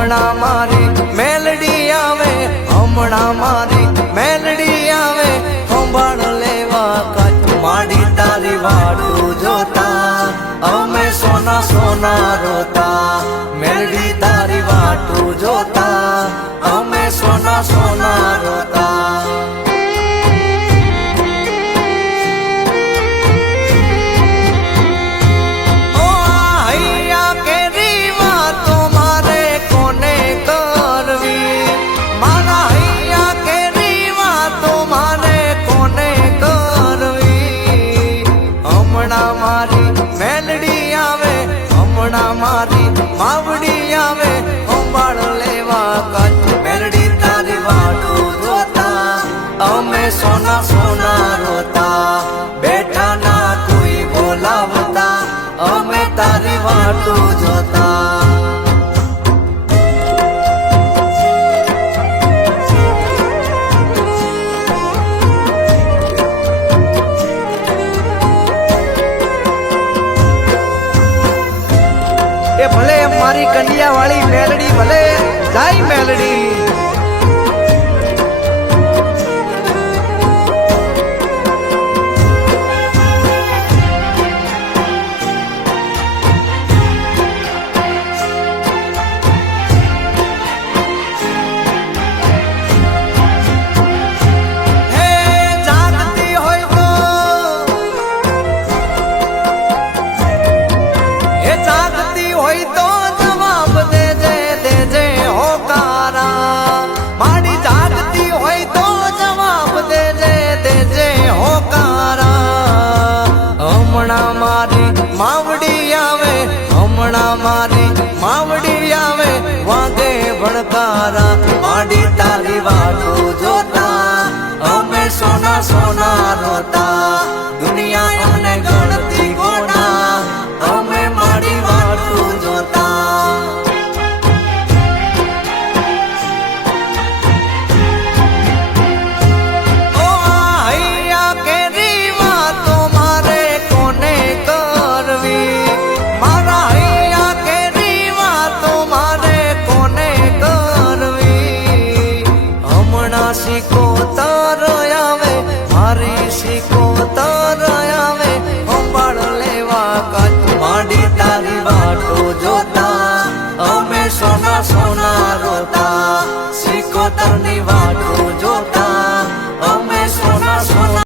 હમણાં મારી મેલડી આવે, હમણાં મારી મેલડી આવે, સંભાળ લેવા કચ્છ માડી તારી વાટું જોતા અમે સોના સોના રોતા, મેલડી તારી વાટું જોતા અમે સોના સોના રોતા. મારી માવડી આવે, સંભાળ લેવા કચ્છ મેલડી તારી વાટું જોતા અમે સોના સોના રોતા, બેઠા ના કોઈ બોલાવતા અમે તારી વાટું જોતા. એ ભલે મારી કન્યા વાળી મેલડી ભલે જાય મેલડી.